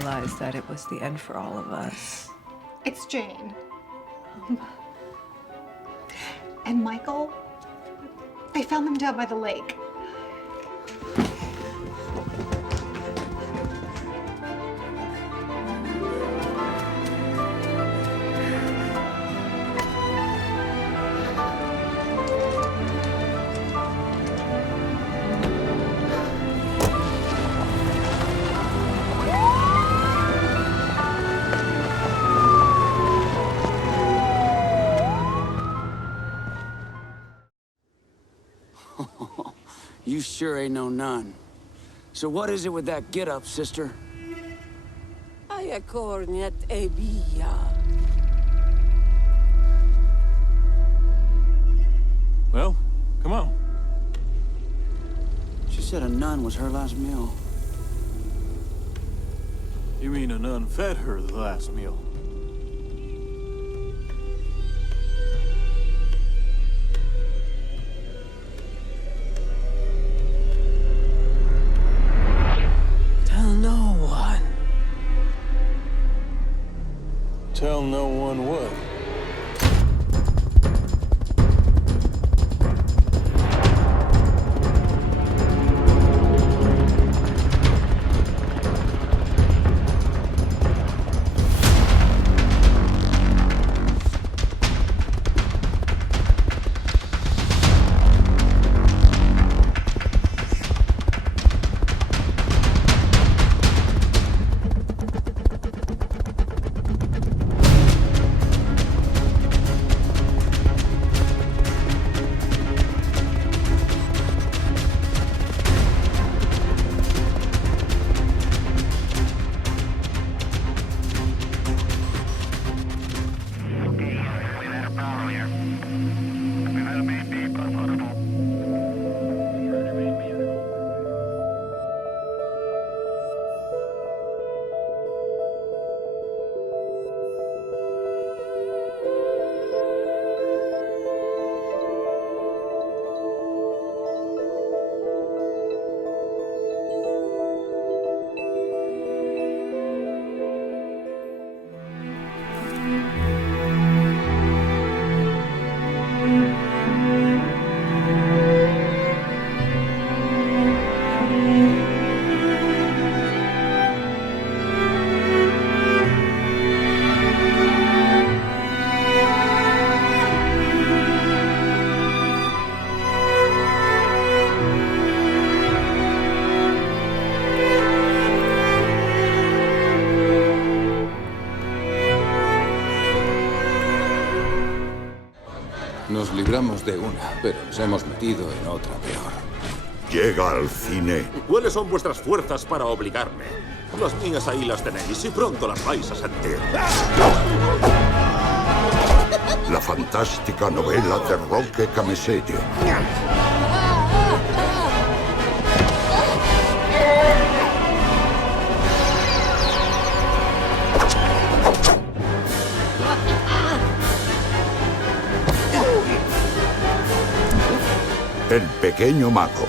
realized that it was the end for all of us. It's Jane. And Michael, they found them down by the lake. You sure ain't no nun. So what is it with that get-up, sister? Ayakornet Ebia. Well, come on. She said a nun was her last meal. You mean a nun fed her the last meal? Tell no one. Tell no one what? Nos libramos de una, pero nos hemos metido en otra peor. Llega al cine. ¿Cuáles son vuestras fuerzas para obligarme? Las mías ahí las tenéis y pronto las vais a sentir. La fantástica novela de Roque Cameselle. El pequeño mago.